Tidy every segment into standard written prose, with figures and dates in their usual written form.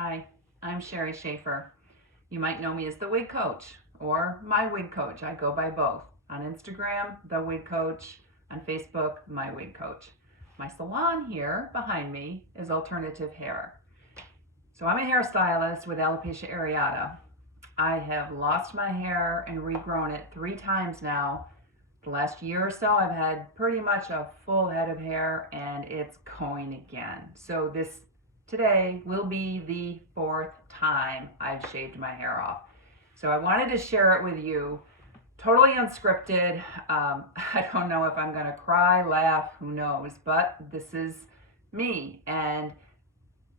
Hi, I'm Sherry Schaefer. You might know me as the Wig Coach or My Wig Coach. I go by both. On Instagram, the Wig Coach. On Facebook, My Wig Coach. My salon here behind me is Alternative Hair. So I'm a hairstylist with alopecia areata. I have lost my hair and regrown it 3 times now. The last year or so, I've had pretty much a full head of hair and it's going again. So today will be the 4th time I've shaved my hair off. So I wanted to share it with you, totally unscripted. I don't know if I'm gonna cry, laugh, who knows, but this is me. And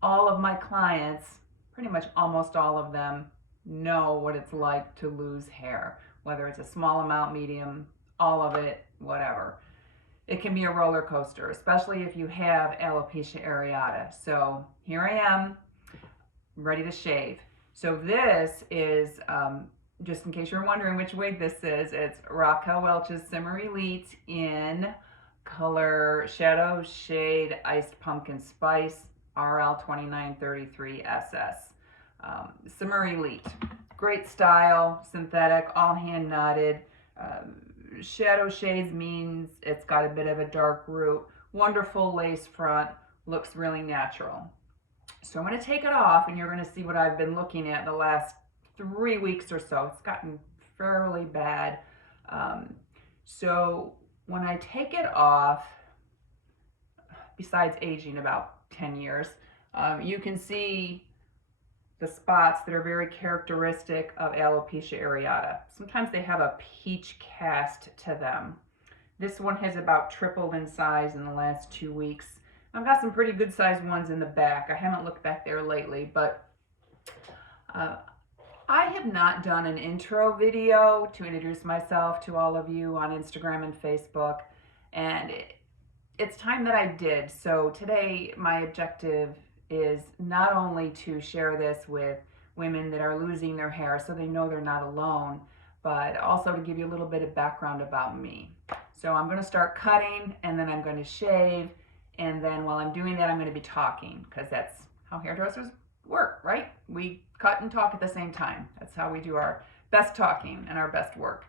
all of my clients, pretty much almost all of them, know what it's like to lose hair, whether it's a small amount, medium, all of it, whatever. It can be a roller coaster, especially if you have alopecia areata. So here I am, ready to shave. So this is, just in case you're wondering which wig this is, it's Raquel Welch's Simmer Elite in color Shadow Shade Iced Pumpkin Spice RL2933SS. Simmer Elite. Great style, synthetic, all hand knotted. Shadow shades means it's got a bit of a dark root. Wonderful lace front, looks really natural. So I'm going to take it off and you're going to see what I've been looking at the last 3 weeks or so. It's gotten fairly bad. So when I take it off, besides aging about 10 years, you can see the spots that are very characteristic of alopecia areata. Sometimes they have a peach cast to them. This one has about tripled in size in the last 2 weeks. I've got some pretty good sized ones in the back. I haven't looked back there lately, but I have not done an intro video to introduce myself to all of you on Instagram and Facebook, and it's time that I did. So today my objective is not only to share this with women that are losing their hair so they know they're not alone, but also to give you a little bit of background about me. So I'm going to start cutting and then I'm going to shave, and then while I'm doing that I'm going to be talking, because that's how hairdressers work, right? We cut and talk at the same time. That's how we do our best talking and our best work.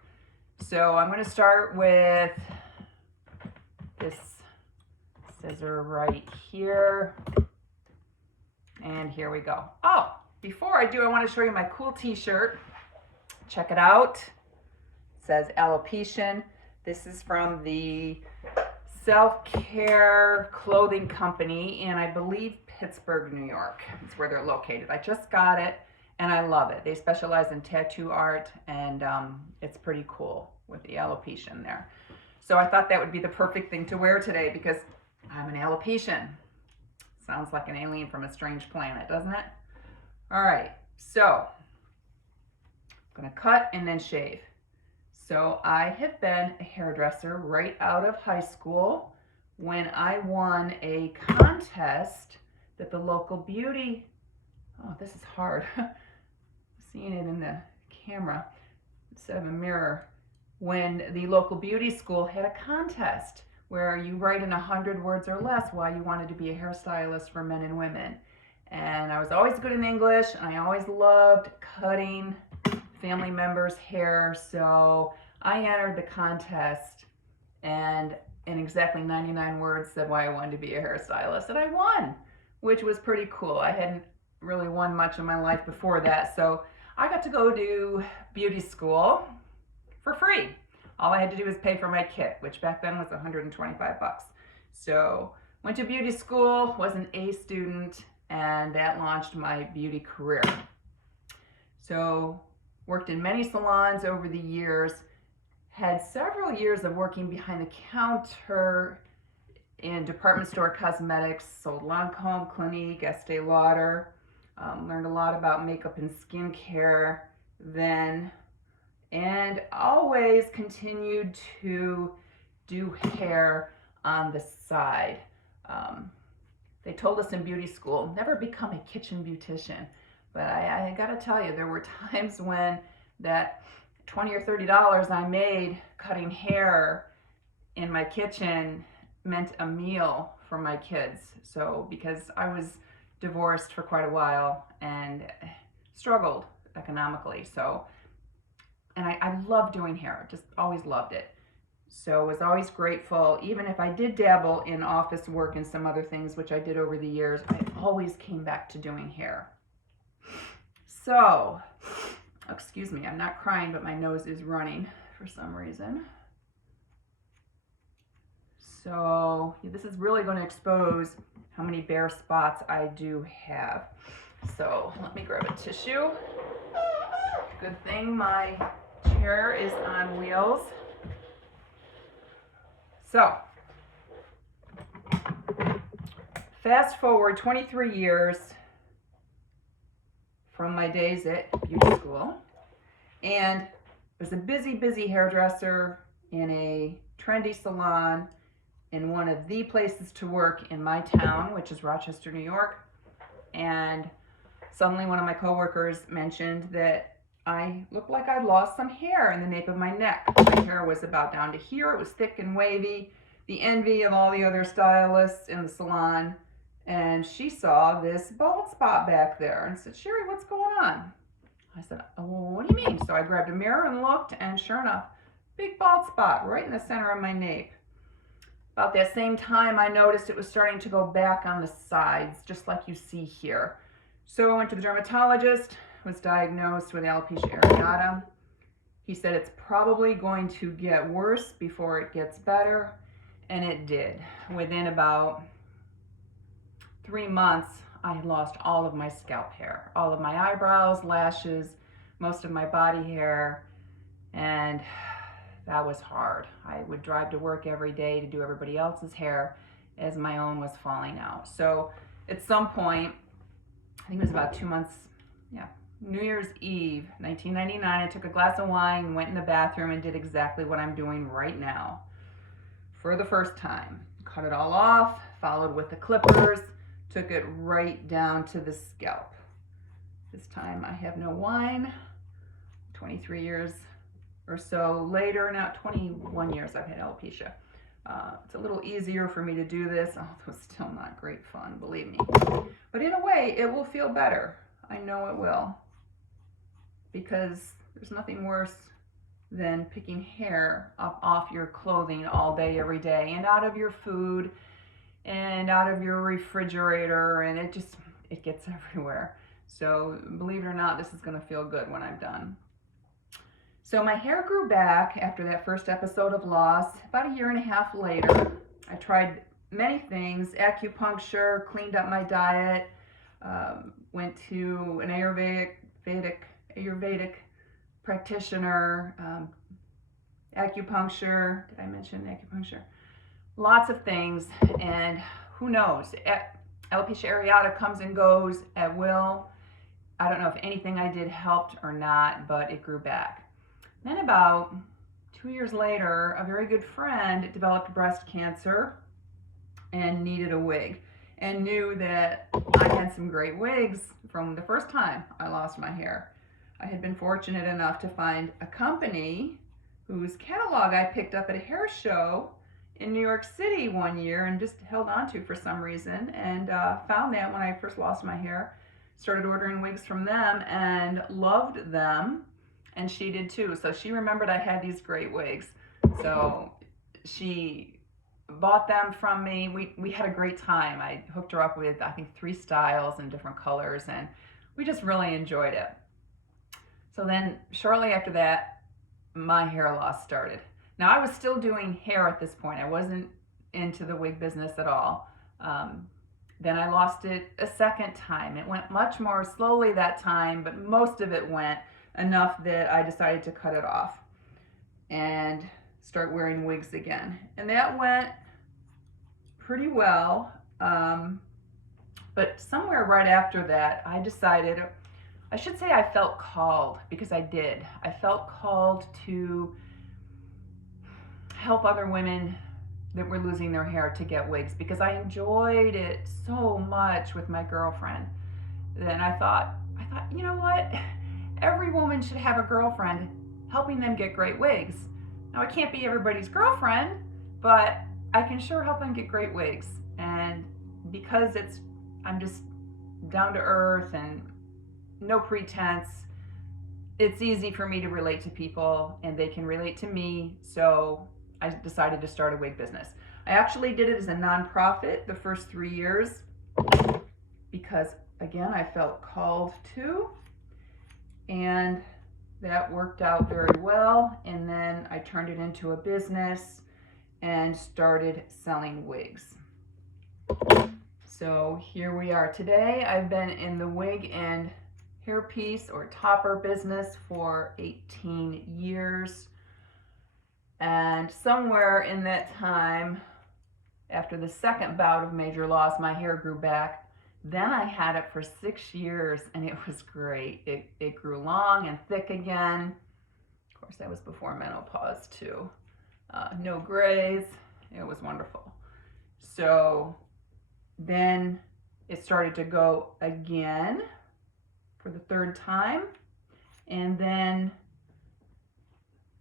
So I'm going to start with this scissor right here. And here we go. Oh, before I do, I want to show you my cool t-shirt. Check it out. It says Alopecia. This is from the self-care clothing company in, I believe, Pittsburgh, New York. That's where they're located. I just got it and I love it. They specialize in tattoo art, and it's pretty cool with the alopecia in there. So I thought that would be the perfect thing to wear today because I'm an alopecia. Sounds like an alien from a strange planet, doesn't it? All right, so I'm gonna cut and then shave. So I have been a hairdresser right out of high school when I won a contest that the local beauty, oh, this is hard, seeing it in the camera instead of a mirror, when the local beauty school had a contest where you write in 100 words or less why you wanted to be a hairstylist for men and women. And I was always good in English, and I always loved cutting family members' hair, so I entered the contest and in exactly 99 words said why I wanted to be a hairstylist, and I won, which was pretty cool. I hadn't really won much in my life before that, so I got to go to beauty school for free. All I had to do was pay for my kit, which back then was 125 bucks. So went to beauty school, was an A student, and that launched my beauty career. So worked in many salons over the years, had several years of working behind the counter in department store cosmetics, sold Lancome, Clinique, Estee Lauder, learned a lot about makeup and skincare then, and always continued to do hair on the side. They told us in beauty school, never become a kitchen beautician. But I gotta tell you, there were times when that $20 or $30 I made cutting hair in my kitchen meant a meal for my kids. So because I was divorced for quite a while and struggled economically. So, and I love doing hair, just always loved it. So was always grateful, even if I did dabble in office work and some other things, which I did over the years, I always came back to doing hair. So, excuse me, I'm not crying, but my nose is running for some reason. So this is really going to expose how many bare spots I do have. So let me grab a tissue. Good thing my chair is on wheels. So, fast forward 23 years from my days at beauty school, and I was a busy hairdresser in a trendy salon in one of the places to work in my town, which is Rochester, New York. And suddenly one of my coworkers mentioned that I looked like I'd lost some hair in the nape of my neck. My hair was about down to here. It was thick and wavy, the envy of all the other stylists in the salon. And she saw this bald spot back there and said, "Sherry, what's going on?" I said, "Oh, what do you mean?" So I grabbed a mirror and looked, and sure enough, big bald spot right in the center of my nape. About that same time, I noticed it was starting to go back on the sides, just like you see here. So I went to the dermatologist, was diagnosed with alopecia areata. He said it's probably going to get worse before it gets better, and it did. Within about 3 months, I had lost all of my scalp hair, all of my eyebrows, lashes, most of my body hair, and that was hard. I would drive to work every day to do everybody else's hair as my own was falling out. So at some point, I think it was about 2 months, New Year's Eve, 1999, I took a glass of wine, went in the bathroom, and did exactly what I'm doing right now. For the first time, cut it all off, followed with the clippers, took it right down to the scalp. This time I have no wine. 23 years or so later, now 21 years I've had alopecia. It's a little easier for me to do this, although still not great fun, believe me. But in a way, it will feel better. I know it will. Because there's nothing worse than picking hair up off your clothing all day, every day, and out of your food, and out of your refrigerator, and it gets everywhere. So believe it or not, this is gonna feel good when I'm done. So my hair grew back after that first episode of loss. About a 1.5 years later, I tried many things, acupuncture, cleaned up my diet, went to an Ayurvedic practitioner, acupuncture. Did I mention acupuncture? Lots of things, and who knows? Alopecia areata comes and goes at will. I don't know if anything I did helped or not, but it grew back. Then about 2 years later, a very good friend developed breast cancer and needed a wig, and knew that I had some great wigs from the first time I lost my hair. I had been fortunate enough to find a company whose catalog I picked up at a hair show in New York City one year and just held on to for some reason, and found that when I first lost my hair. Started ordering wigs from them and loved them, and she did too. So she remembered I had these great wigs. So she bought them from me. We had a great time. I hooked her up with, I think, 3 styles and different colors, and we just really enjoyed it. So then shortly after that, my hair loss started. Now I was still doing hair at this point. I wasn't into the wig business at all. Then I lost it a second time. It went much more slowly that time, but most of it went enough that I decided to cut it off and start wearing wigs again. And that went pretty well. But somewhere right after that, I decided, I should say I felt called, because I did. I felt called to help other women that were losing their hair to get wigs, because I enjoyed it so much with my girlfriend. Then I thought, you know what? Every woman should have a girlfriend helping them get great wigs. Now I can't be everybody's girlfriend, but I can sure help them get great wigs. And because I'm just down to earth and no pretense. It's easy for me to relate to people and they can relate to me, so I decided to start a wig business. I actually did it as a nonprofit the first 3 years because, again, I felt called to, and that worked out very well. And then I turned it into a business and started selling wigs. So here we are today. I've been in the wig and hairpiece or topper business for 18 years. And somewhere in that time, after the second bout of major loss, my hair grew back. Then I had it for 6 years and it was great. It grew long and thick again. Of course, that was before menopause too. No grays. It was wonderful. So then it started to go again for the third time. And then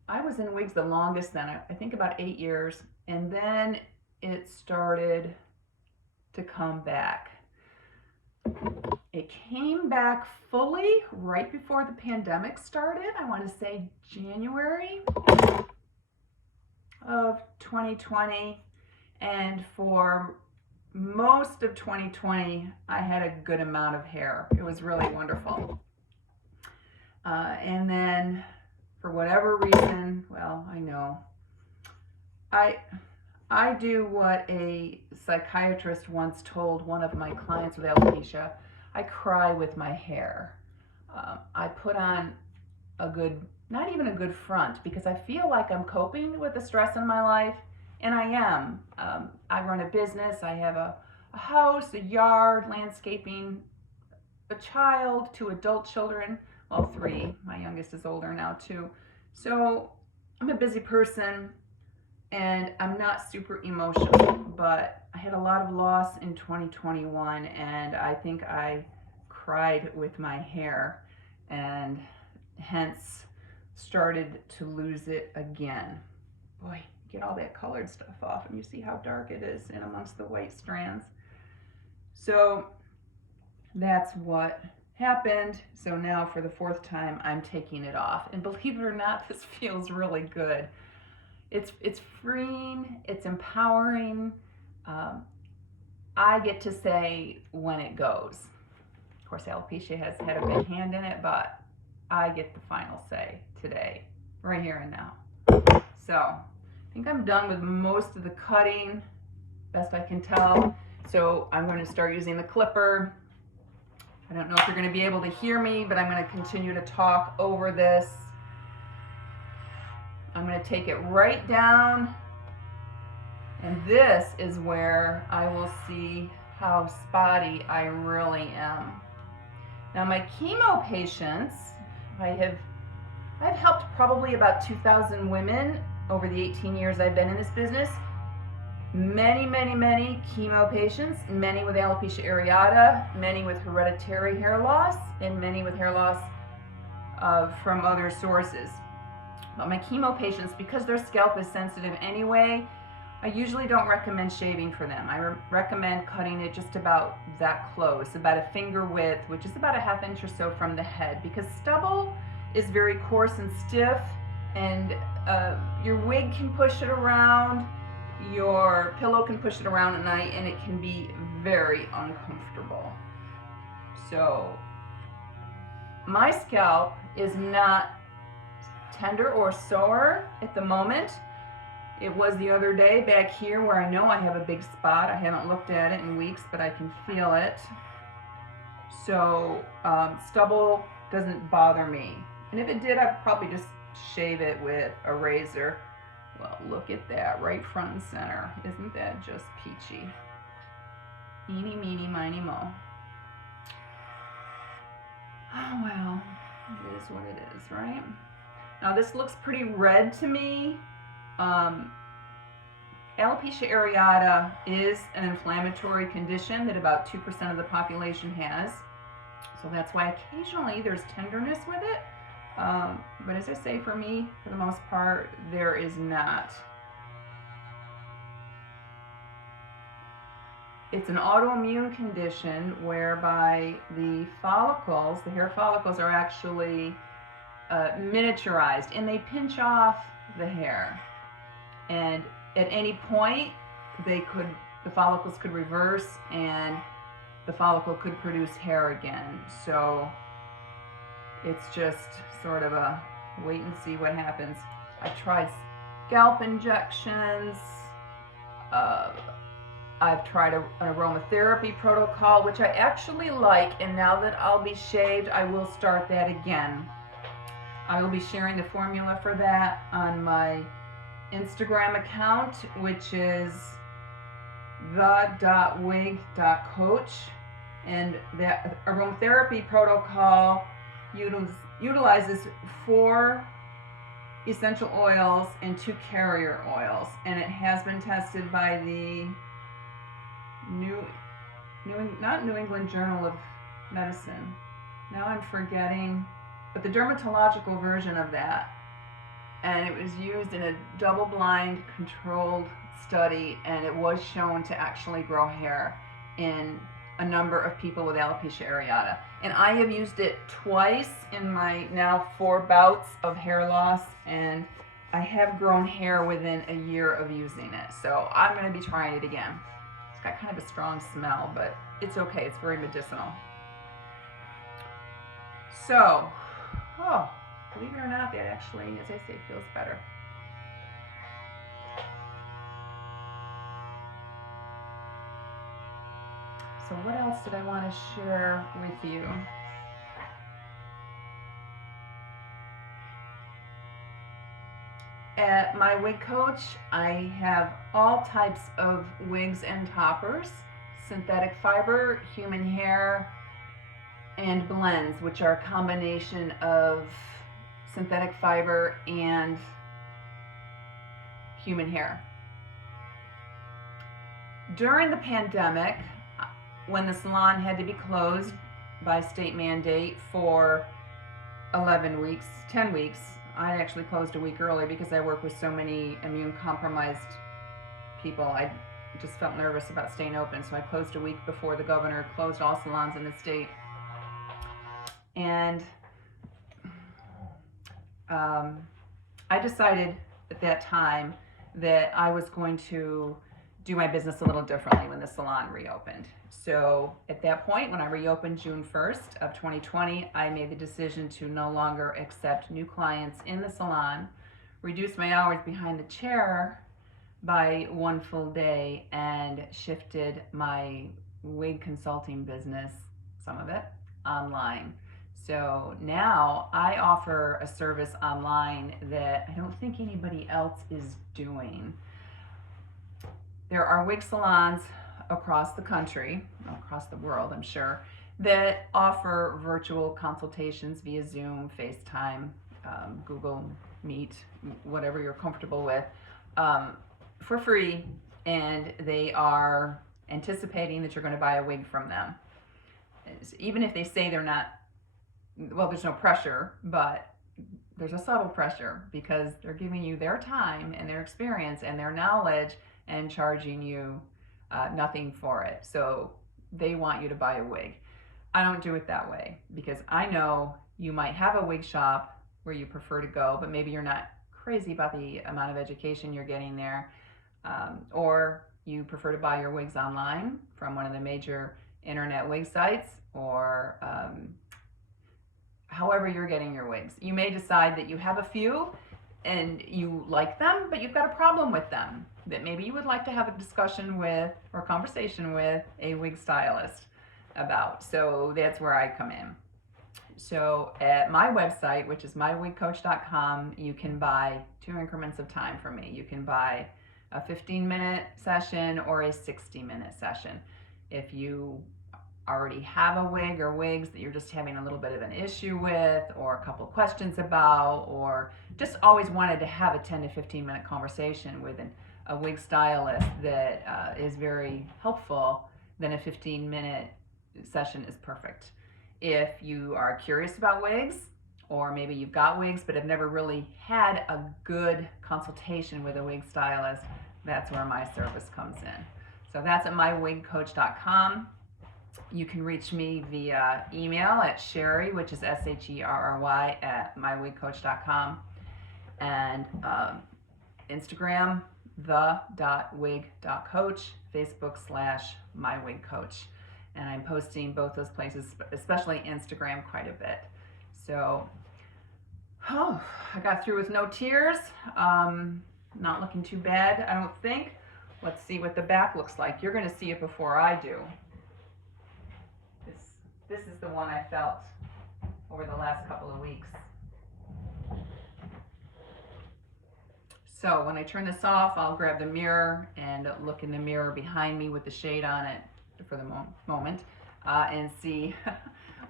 I was in wigs the longest then, I think about 8 years. And then it started to come back. It came back fully right before the pandemic started. I want to say January of 2020. And for most of 2020, I had a good amount of hair. It was really wonderful. And then for whatever reason, well, I know, I do what a psychiatrist once told one of my clients with alopecia. I cry with my hair. I put on a good, not even a good front, because I feel like I'm coping with the stress in my life, and I am. I run a business. I have a house, a yard, landscaping, a child, 2 adult children, well, 3. My youngest is older now too. So I'm a busy person. And I'm not super emotional, but I had a lot of loss in 2021, and I think I cried with my hair, and hence started to lose it again. Boy, get all that colored stuff off, and you see how dark it is in amongst the white strands. So that's what happened. So now for the 4th time, I'm taking it off, and believe it or not, this feels really good. It's freeing, it's empowering. I get to say when it goes. Of course, alopecia has had a big hand in it, but I get the final say today, right here and now. So I think I'm done with most of the cutting, best I can tell. So I'm going to start using the clipper. I don't know if you're going to be able to hear me, but I'm going to continue to talk over this. I'm going to take it right down, and this is where I will see how spotty I really am. Now my chemo patients, I've helped probably about 2,000 women over the 18 years I've been in this business. Many chemo patients, many with alopecia areata, many with hereditary hair loss, and many with hair loss from other sources. But my chemo patients, because their scalp is sensitive anyway, I usually don't recommend shaving for them. I recommend cutting it just about that close, about a finger width, which is about a 1/2 inch or so from the head, because stubble is very coarse and stiff, and your wig can push it around, your pillow can push it around at night, and it can be very uncomfortable. So my scalp is not tender or sore at the moment. It was the other day back here where I know I have a big spot. I haven't looked at it in weeks, but I can feel it. So stubble doesn't bother me. And if it did, I'd probably just shave it with a razor. Well, look at that, right front and center. Isn't that just peachy? Eeny, meeny, miny, mo. Oh, well, it is what it is, right? Now this looks pretty red to me. Alopecia areata is an inflammatory condition that about 2% of the population has. So that's why occasionally there's tenderness with it. But as I say, for me, for the most part, there is not. It's an autoimmune condition whereby the follicles, the hair follicles, are actually miniaturized, and they pinch off the hair. And at any point, the follicles could reverse, and the follicle could produce hair again. So it's just sort of a wait and see what happens. I've tried scalp injections. I've tried an aromatherapy protocol, which I actually like, and now that I'll be shaved, I will start that again. I will be sharing the formula for that on my Instagram account, which is the.wig.coach. And that aromatherapy protocol utilizes 4 essential oils and 2 carrier oils, and it has been tested by the not New England Journal of Medicine. Now I'm forgetting, but the dermatological version of that. And it was used in a double-blind controlled study, and it was shown to actually grow hair in a number of people with alopecia areata. And I have used it twice in my now 4 bouts of hair loss, and I have grown hair within a year of using it. So I'm going to be trying it again. It's got kind of a strong smell, but it's okay. It's very medicinal. So, believe it or not, that actually, as I say, feels better. So what else did I want to share with you? At My Wig Coach, I have all types of wigs and toppers, synthetic fiber, human hair, and blends, which are a combination of synthetic fiber and human hair. During the pandemic, when the salon had to be closed by state mandate for 10 weeks, I actually closed a week early because I work with so many immune compromised people. I just felt nervous about staying open, so I closed a week before the governor closed all salons in the state. And I decided at that time that I was going to do my business a little differently when the salon reopened. So at that point, when I reopened June 1st of 2020, I made the decision to no longer accept new clients in the salon, reduce my hours behind the chair by 1 full day, and shifted my wig consulting business, some of it, online. So now I offer a service online that I don't think anybody else is doing. There are wig salons across the country, across the world, I'm sure, that offer virtual consultations via Zoom, FaceTime, Google Meet, whatever you're comfortable with, for free, and they are anticipating that you're going to buy a wig from them. Even if they say they're not, well, there's no pressure, but there's a subtle pressure because they're giving you their time and their experience and their knowledge and charging you nothing for it. So they want you to buy a wig. I don't do it that way because I know you might have a wig shop where you prefer to go, but maybe you're not crazy about the amount of education you're getting there, or you prefer to buy your wigs online from one of the major internet wig sites, or however you're getting your wigs. You may decide that you have a few and you like them, but you've got a problem with them that maybe you would like to have a discussion with or conversation with a wig stylist about. So that's where I come in. So at my website, which is mywigcoach.com, you can buy 2 increments of time from me. You can buy a 15-minute session or a 60-minute session. If you already have a wig or wigs that you're just having a little bit of an issue with, or a couple of questions about, or just always wanted to have a 10 to 15-minute conversation with a wig stylist that is very helpful, then a 15-minute session is perfect. If you are curious about wigs, or maybe you've got wigs but have never really had a good consultation with a wig stylist, that's where my service comes in. So that's at mywigcoach.com. You can reach me via email at Sherry, which is SHERRY, at mywigcoach.com, and Instagram, the.wig.coach, Facebook/mywigcoach. And I'm posting both those places, especially Instagram, quite a bit. So, I got through with no tears. Not looking too bad, I don't think. Let's see what the back looks like. You're going to see it before I do. This is the one I felt over the last couple of weeks. So when I turn this off, I'll grab the mirror and look in the mirror behind me with the shade on it for the moment and see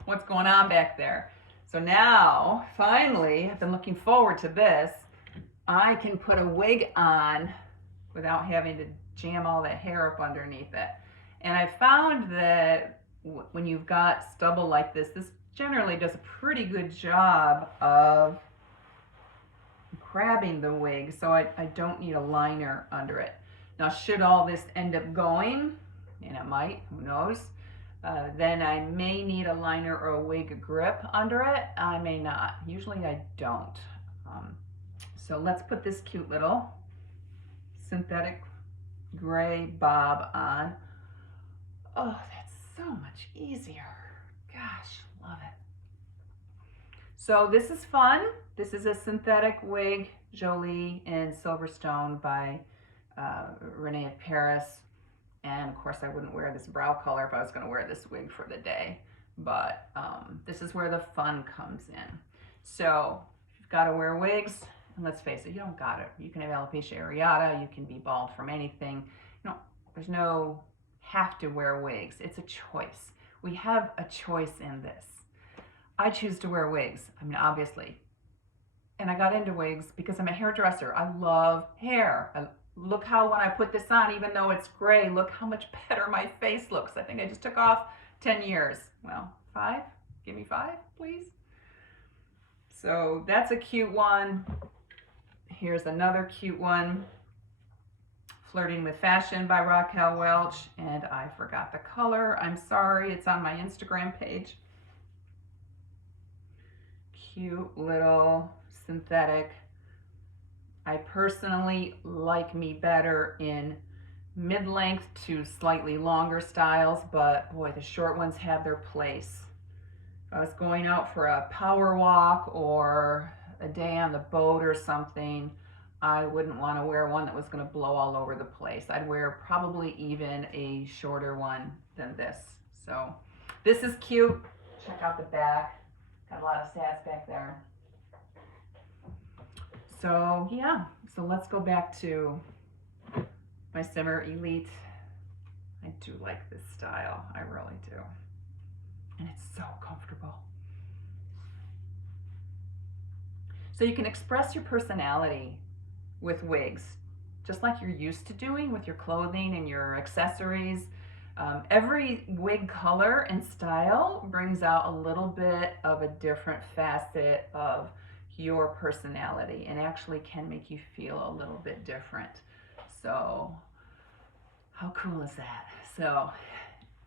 what's going on back there. So now, finally, I've been looking forward to this. I can put a wig on without having to jam all the hair up underneath it. And I found that when you've got stubble like this generally does a pretty good job of grabbing the wig, so I don't need a liner under it. Now, should all this end up going, and it might, who knows, then I may need a liner or a wig grip under it. I may not. Usually I don't. So let's put this cute little synthetic gray bob on. Oh, that's so much easier. Gosh, love it. So this is fun. This is a synthetic wig, Jolie in Silverstone by Renee of Paris. And of course I wouldn't wear this brow color if I was going to wear this wig for the day. But this is where the fun comes in. So if you've got to wear wigs, and let's face it, you don't got it. You can have alopecia areata, you can be bald from anything. You know, there's no have to wear wigs. It's a choice. We have a choice in this. I choose to wear wigs, I mean, obviously. And I got into wigs because I'm a hairdresser. I love hair. Look how when I put this on, even though it's gray, look how much better my face looks. I think I just took off 10 years. Well, 5? Give me 5, please. So that's a cute one. Here's another cute one. Flirting with Fashion by Raquel Welch. And I forgot the color. I'm sorry. It's on my Instagram page. Cute little synthetic. I personally like me better in mid-length to slightly longer styles, but boy, the short ones have their place. If I was going out for a power walk or a day on the boat or something, I wouldn't want to wear one that was going to blow all over the place. I'd wear probably even a shorter one than this. So this is cute. Check out the back. Got a lot of stats back there. So yeah, so let's go back to my Simmer Elite. I do like this style, I really do. And it's so comfortable. So you can express your personality with wigs, just like you're used to doing with your clothing and your accessories. Every wig color and style brings out a little bit of a different facet of your personality and actually can make you feel a little bit different. So how cool is that? So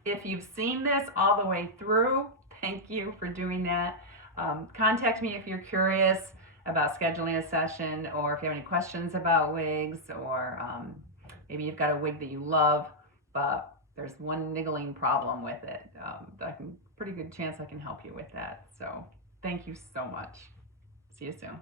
if you've seen this all the way through, thank you for doing that. Contact me if you're curious about scheduling a session, or if you have any questions about wigs, or maybe you've got a wig that you love, but there's one niggling problem with it. Pretty good chance I can help you with that. So thank you so much. See you soon.